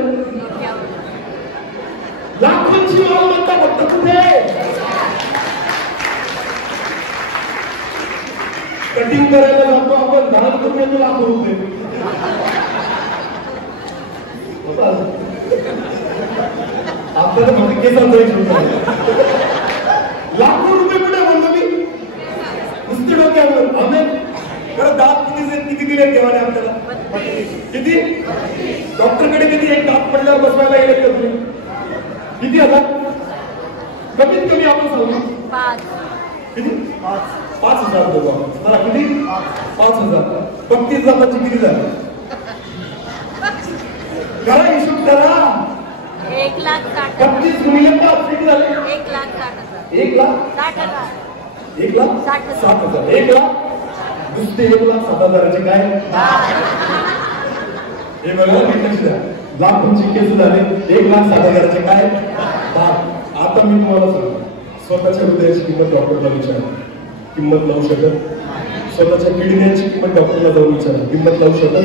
लाखोची मालमत्ता फक्त कुठे? कटिंग करायला जातो आपण, 10 रुपये लाखो रुपये. आपल्याला फक्त केसांचा लाखो रुपये कुठे म्हणतो मी? नुसते डोक्यावर. आम्ही खरं दात किती दिले देवाने आपल्याला? किती? डॉक्टरकडे किती? एक दात पडल्यावर बसवायला गेले का तुम्ही? किती हजार? कमीत कमी आपण सांगू किती? 5,000 देऊ आपण. किती? 5,000. 35 दाताची किती झाली? करा हिशोब करा. 1,60,000. 35 गुणिले 5 किती झाले? 1,60,000. 1,60,000. 1,60,000. 1,00,000. नुसते 1,60,000चे काय? हे बघा, लाखोंची केस झाले, 1,60,000चे काय? आता मी तुम्हाला सांगतो, स्वतःच्या हृदयाची किंमत डॉक्टरला विचारा, किंमत लावू शकत. स्वतःच्या किडन्यांची किंमत डॉक्टरला जाऊन विचारा, किंमत लावू शकत.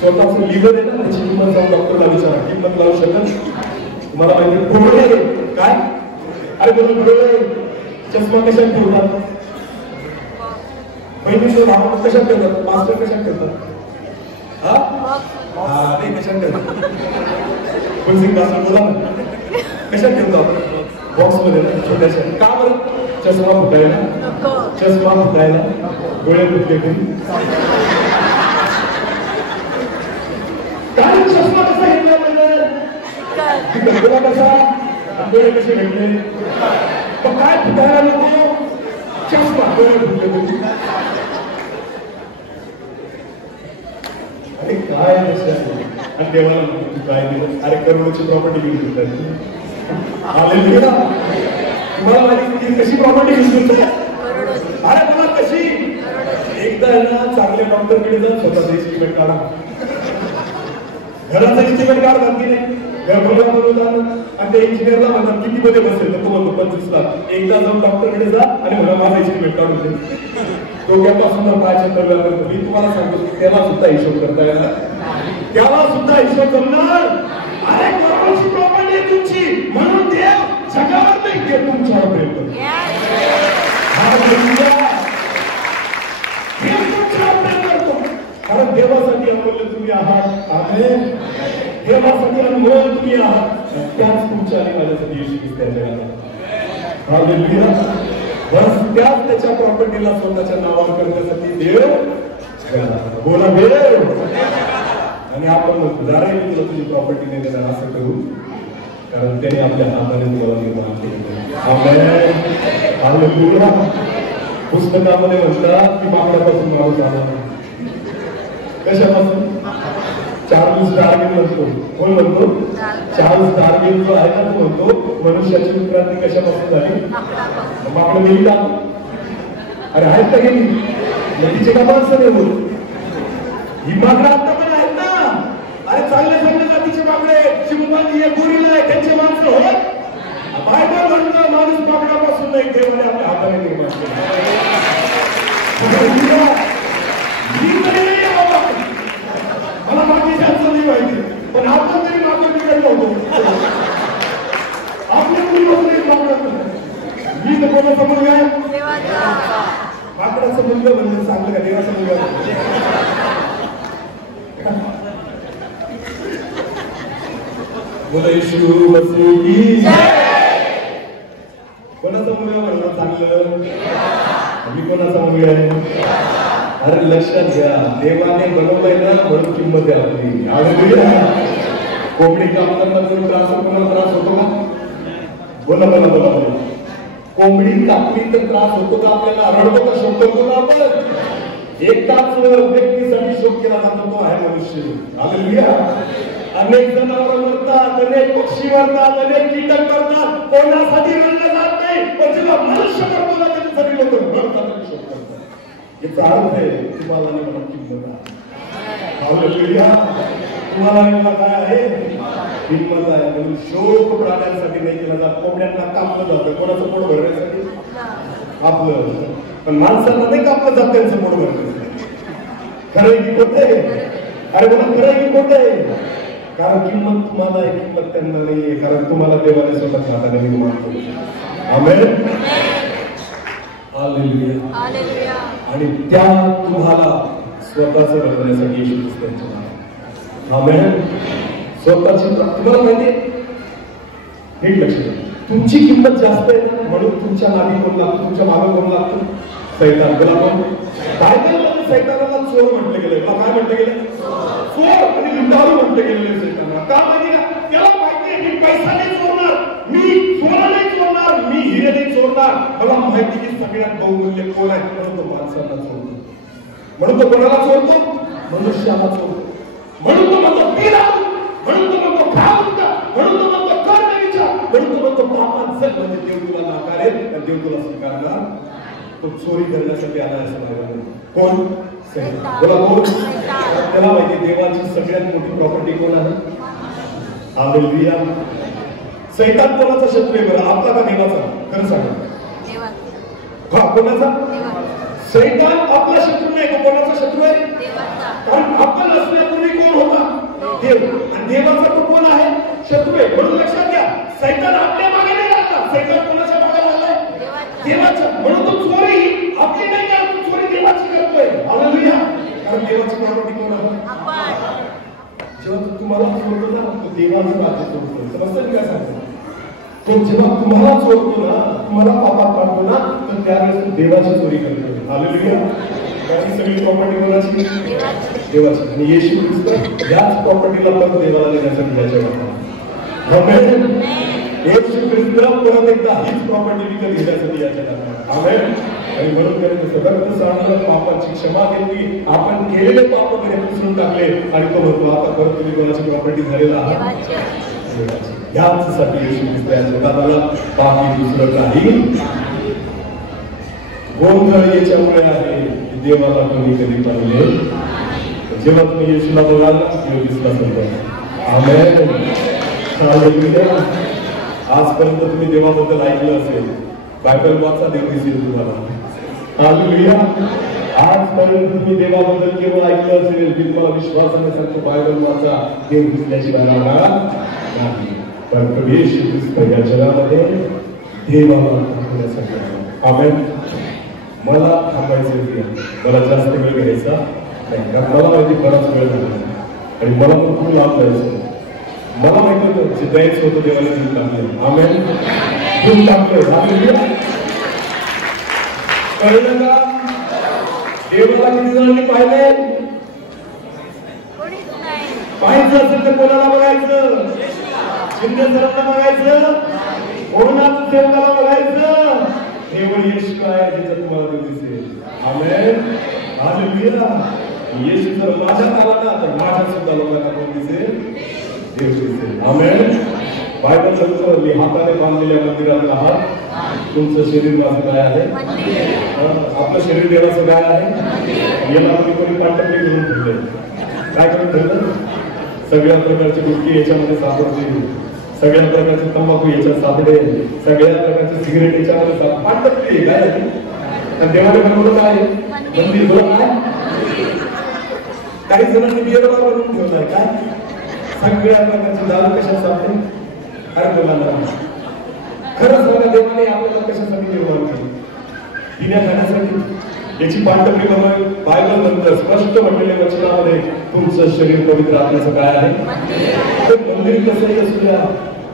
स्वतःचं लिव्हर आहे ना, त्याची किंमत जाऊन डॉक्टरला विचारा, किंमत लावू शकत. तुम्हाला माहिती डोळे काय? अरे बोल डोळे चष्मा कशात ठेवतात? बहिणीचं नाव कशात ठेवतात? मास्टर कशात ठेवतात? नाही कशात ठेवतात? कोणसिंग मास्टर बोला ना, कशात ठेवतात? बॉक्स मध्ये ना, छोट्याशा. का बरं? चष्मा फुटायला, चष्मा फुटायला, डोळे फुटले कधी. काय चष्मा कसा घेतला कसा, डोळे कसे भेटले? पण काय फुटायला नको? चष्मा, डोळे फुटले कधी. अरे काय आणि देवाला तू काय दिलं? अरे करोडोची प्रॉपर्टी घेऊन शकतात. तुम्हाला माहिती कशी प्रॉपर्टी घेऊन शकतो? अरे मला कशी? एकदा ना चांगले डॉक्टरकडे जाऊन स्वतःचा एस्टिमेट काढा. घराचा एस्टिमेट काढतात की नाही? घर बनवतात आणि त्या इंजिनियरला म्हणतात किती मध्ये बसेल, तर तो म्हणतो 25 लाख. एकदा जाऊन डॉक्टरकडे जा आणि म्हणा माझा एस्टिमेट काढून दे. डोक्यापासून काय चित्र करतो. मी तुम्हाला सांगतो त्याला सुद्धा हिशोब करता येणार, त्याला सुद्धा हिशोब करणार. अरे करोडोची प्रॉपर्टी आहे तुमची, म्हणून देव जगावर नाही ते तुमच्यावर प्रेम करतो. तुमच्यावर प्रेम करतो कारण देवासाठी अमूल्य तुम्ही आहात. आमेन. देवासाठी अनमोल तुम्ही आहात. त्याच तुमच्या आणि माझ्यासाठी येशू ख्रिस्त या जगात. हालेलुया. बस त्याच त्याच्या प्रॉपर्टीला स्वतःच्या नावावर करण्यासाठी देव बोला देव. आणि आपण दाराही मी तुला तुझी प्रॉपर्टी नाही देणार असं करू, कारण त्याने आपल्या हाताने तुम्हाला निर्माण केलं. हालेलुया. पुस्तकामध्ये म्हणतात की माकडापासून माणूस आला. कशापासून? चार्ल्स डार्विन म्हणतो. कोण म्हणतो? चार्ल्स डार्विन जो आहे ना, तो म्हणतो मनुष्याची उत्क्रांती कशापासून झाली? माकडं गेली का? अरे आहेत का गेली? नदीचे का माणसं नाही होत? ही माकडं आता पण आहेत ना. अरे चांगल्या चांगल्या जातीचे माकडे, चिंपांजी आहे, गोरिला आहे, त्यांचे माणसं होत. बायबल म्हणतं माणूस माकडापासून नाही, देवाने आपल्या हाताने निर्माण केलं. मला मागे जास्त नाही माहिती, पण आपण तरी मागे बिघडलो होतो. आपल्या मुलीमध्ये माकडाचं मी तर कोणाचा मुलगा आहे? माकडाचा मुलगा म्हणजे सांगलं का देवाचा मुलगा? बोला येशू मसीह की जय. कोणाचा मुलगा म्हणलं चांगलं? मी कोणाचा मुलगा आहे? अरे लक्षात घ्या, देवाने बनवलंय ना म्हणून किंमत आहे आपली. हालेलुया. कोंबडी कापताना कोणी त्रास होतो का? बोला बोला बोला बोला. कोंबडी कापली तर त्रास होतो का आपल्याला? रडतो का? शोक करतो का आपण? एकाच व्यक्तीसाठी शोक केला जातो, तो आहे मनुष्य. हालेलुया. अनेक जनावर मरतात, अनेक पक्षी मरतात, अनेक कीटक मरतात, कोणासाठी रडलं जात नाही. पण जेव्हा मनुष्य मरतो ना त्याच्यासाठी लोक रडतात आणि शोक करतात. याचा अर्थ आहे तुम्हाला आणि मला किंमत आहे. हालेलुया. तुम्हाला आणि मला काय आहे? किंमत आहे. म्हणून शोक प्राण्यांसाठी नाही केला जात. कोंबड्यांना कापलं जातं कोणाचं पोट भरण्यासाठी? आपलं. पण माणसांना नाही कापलं जात त्यांचं पोट भरण्यासाठी. खरं की खोटं आहे? अरे मला खरं की खोटं आहे? कारण किंमत तुम्हाला आहे, किंमत त्यांना नाहीये. कारण तुम्हाला देवाने स्वतःच्या हाताने निर्माण केलं. आमेन. हालेलुया. आणि त्या तुम्हाला स्वतःच बनवण्यासाठी येशू ख्रिस्ताच्या नावात. आमेन. स्वतःची तुम्हाला माहिती नीट लक्ष द्या. तुमची किंमत जास्त आहे ना, म्हणून तुमच्या मागे कोण लागतो? तुमच्या मागे कोण लागतो? सैतान. बोला कोण? बायबलमध्ये सैतानाला चोर म्हटलं गेलंय. काय म्हटलं गेलं? चोर आणि लुटारू म्हटलं गेलेलं सैतानाला. का माहिती का? त्याला माहिती आहे की पैसा नाही चोरणार, मी सोनं नाही चोरणार, मी हिरे नाही चोरणार. मला माहिती की सगळ्यात बहुमूल्य कोण आहे? म्हणून तो माणसाला चोरतो. म्हणून तो कोणाला चोरतो? मनुष्याला चोरतो. म्हणून तो म्हणतो पिरा, म्हणून तो म्हणतो खाऊ नका, म्हणून तो म्हणतो कर नाही विचार, म्हणून तो म्हणतो पापात जग म्हणजे देव तुला नाकारेल आणि देव तुला स्वीकारणार. तो चोरी करण्यासाठी आला असं नाही. कोण? सैतान. बोला कोण? त्याला माहिती देवाची सगळ्यात मोठी प्रॉपर्टी कोण आहे? हालेलुया. सैतान कोणाचा शत्रू आहे बरं, आपला का देवाचा? खरं सांगा. हा, कोणाचा? सैतान आपला शत्रू नाही, तो कोणाचा शत्रू आहे? कारण आपण असण्यापूर्वी कोण होता? देव. आणि देवाचा तो कोण आहे? शत्रू आहे. म्हणून लक्षात घ्या, सैतान आपल्या मागे नाही लागला. सैतान कोणाच्या मागे लागलाय? देवाच्या. म्हणून तो चोरी आपली नाही करत, तो चोरी देवाची करतोय. हालेलुया. कारण देवाची प्रॉपर्टी कोण आहे? जेव्हा तुम्हाला चोरतो ना, तो देवाचं राज्य चोरतो. समजतं काय सांगतो? तो जेव्हा तुम्हाला चोरतो ना, तुम्हाला पापात पाडतो ना, तर त्यावेळेस तो देवाची चोरी करतो. हालेलुया. त्याची सगळी प्रॉपर्टी कोणाची? देवाची. आणि येशू ख्रिस्त याच प्रॉपर्टीला परत देवाला देण्यासाठी याच्या वापरला. आमेन. येशू ख्रिस्त परत एकदा हीच प्रॉपर्टी विकत घेण्यासाठी याच्या वापरला. आमेन. आणि म्हणून त्याने सतर्क सांगलं, पापाची क्षमा केली, आपण केलेले पाप वगैरे पुसून टाकले, आणि तो म्हणतो आता परत तुम्ही कोणाची प्रॉपर्टी झालेला आहात? याचसाठी येशू ख्रिस्त या जगात आला, बाकी दुसरं काही. गोंधळ याच्यामुळे आहे की देवाला तुम्ही कधी पाहिले. जेव्हा तुम्ही येशूला बघाल ना, देव दिसला समजा. आमेन. आजपर्यंत तुम्ही देवाबद्दल ऐकलं असेल, बायबल वाचा, देव दिसेल तुम्हाला. हालेलुया. आजपर्यंत तुम्ही देवाबद्दल केवळ ऐकलं असेल, मी तुम्हाला विश्वासाने सांगतो, बायबल वाचा, देव दिसल्याशिवाय राहणार नाही. पण येशू ख्रिस्त या जगामध्ये देवाला दाखवण्यासाठी आला. आमेन. मला थांबायचं, मला जास्त वेळ घ्यायचा नाही, कारण मला माहिती बराच वेळ झाला आणि मला पण खूप लाभ जायचं. मला माहिती होतं जे द्यायचं होतं देवाला घेऊन टाकलं. आमेन. घेऊन टाकलं. हालेलुया. कळलं का? देवाला किती जणांनी पाहिले? पाहायचं असेल तर कोणाला बघायचं? शिंदे सरांना बघायचं, कोणाचं सेवकाला बघायचं. केवळ येशू काय ज्याच्यात तुम्हाला देव दिसेल. आमेन. हालेलुया. येशू जर माझ्यात आला ना, तर माझ्या सुद्धा लोकांना कोण दिसेल? देव दिसेल. आमेन. बायबल सांगतो, मी हाताने बांधलेल्या मंदिरात आहात. तुमचं शरीर माझं काय आहे? आपलं शरीर देवाचं काय आहे? याला तुम्ही कोणी पाठवले करून ठेवले. काय करून ठेवलं? सगळ्या प्रकारची गोष्टी याच्यामध्ये सापडते, सगळ्या प्रकारचे तंबाखू याच्यात सापडे, सगळ्या प्रकारचे सिगरेट याच्यामध्ये पाठवते. काय आहे? देवाने बनवलं काय? मंदिर. दोन आहे. काही जणांनी बिअर बार बनवून ठेवलाय. काय? सगळ्या प्रकारचे दारू कशात सापडे? अरे बोला, खरंच बघा, देवाने आपल्याला कशासाठी निर्माण केली? पिण्या खाण्यासाठी. याची पाठवणी बनवावी. बायबल नंतर स्पष्ट म्हटलेल्या वचनामध्ये तुमचं शरीर पवित्र आत्म्याचं काय आहे? मंदिर कसंही असू द्या,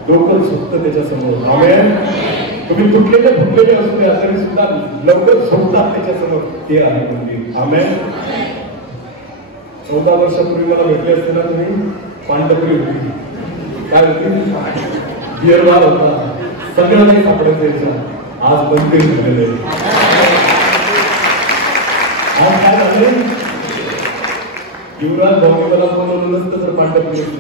डोकं झोपतं त्याच्या समोर. आमेन. तुम्ही तुटलेले फुटलेले असू द्या, तरी सुद्धा लवकर झोपतात त्याच्या समोर. ते आहे मंदिर. आमेन. 14 वर्षापूर्वी मला भेटले असते ना तुम्ही, पांढरपुरी होती. काय होती? बिअर बार होता. सगळं नाही सापडत त्याचं. आज मंदिर झालेलं आहे. आज काय झालं? युवराज भाऊने मला बोलवलं नसतं तर पांढरपुरी होती.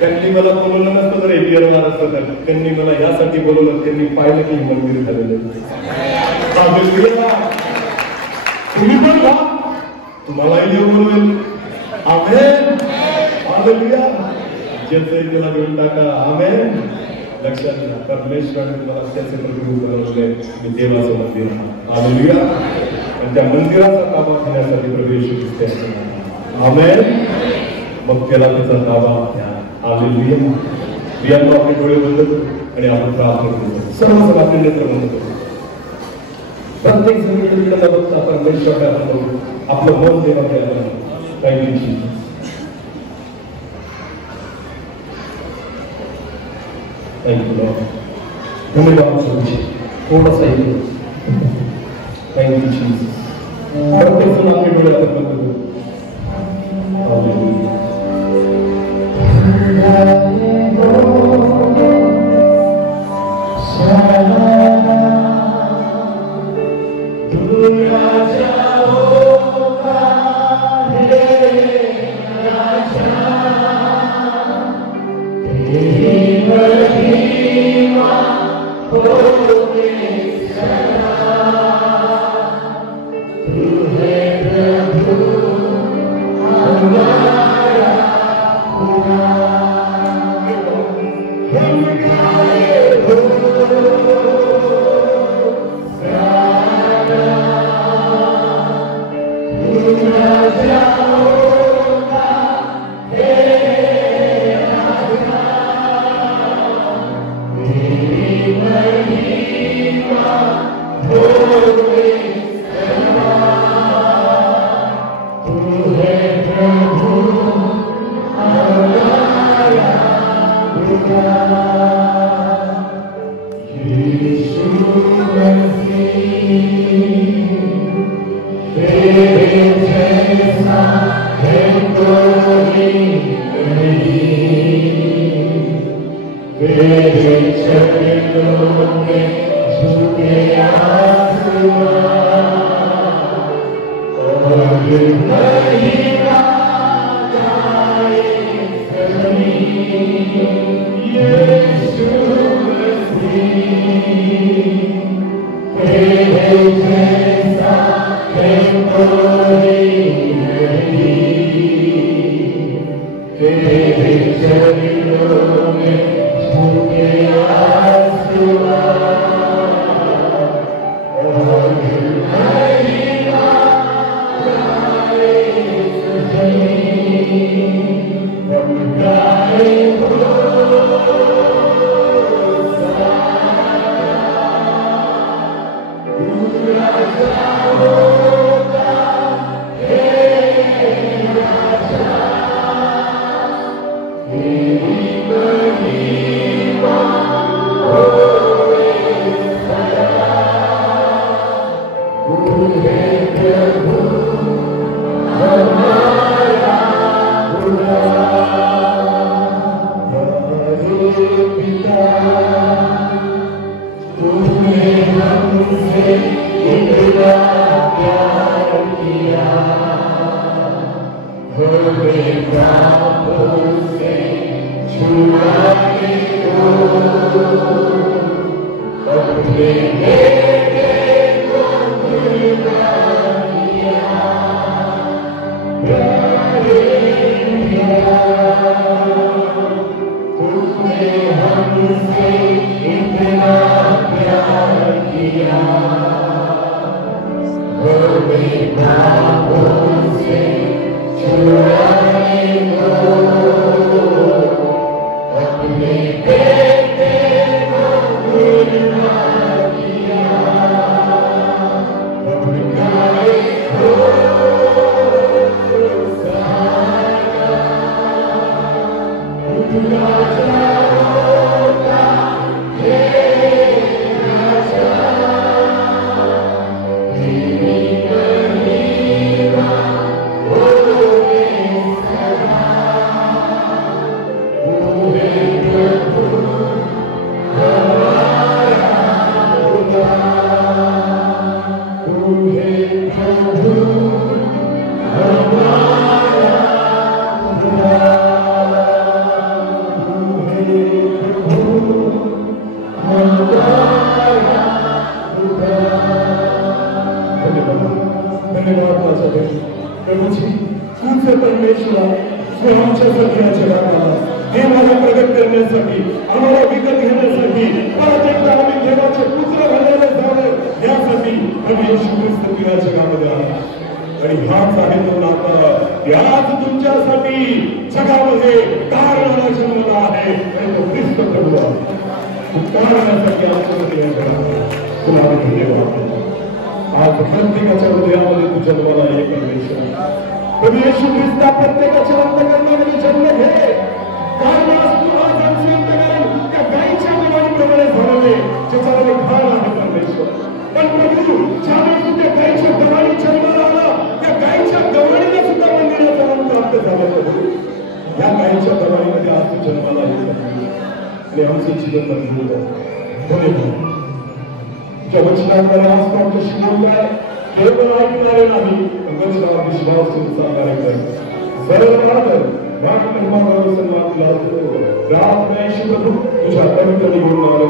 त्यांनी मला बोलवलं नसतं तर बिअर बार असतं. तर त्यांनी मला यासाठी बोलवलं, त्यांनी पाहिलं की मंदिर झालेलं आहे. तुम्ही पण का? तुम्हालाही देव बोलवेल. आमेन. हालेलुया. ज्याचं त्याला घेऊन टाका. आमेन. लक्षात घ्या, परमेश्वराने तुम्हाला त्याचे प्रतिरूप बनवले. मी देवाचं मंदिर आहे. हालेलुया. आणि त्या मंदिराचा ताबा घेण्यासाठी प्रभू येशू ख्रिस्त. आमेन. मग त्याला त्याचा ताबा घ्या. हालेलुया. बियांना आपले डोळे बंद करू आणि आपण प्रार्थना करू. सर्व आपले नेत्र बंद करू. प्रत्येक जण बघता परमेश्वराला बनवू. आपलं मन देवाकडे बनवू. काही दिवशी धन्यवाद. थोडासा प्रत्येक जण आपले डोळे आपण बंद करू. तुझ्या पवित्र निवडून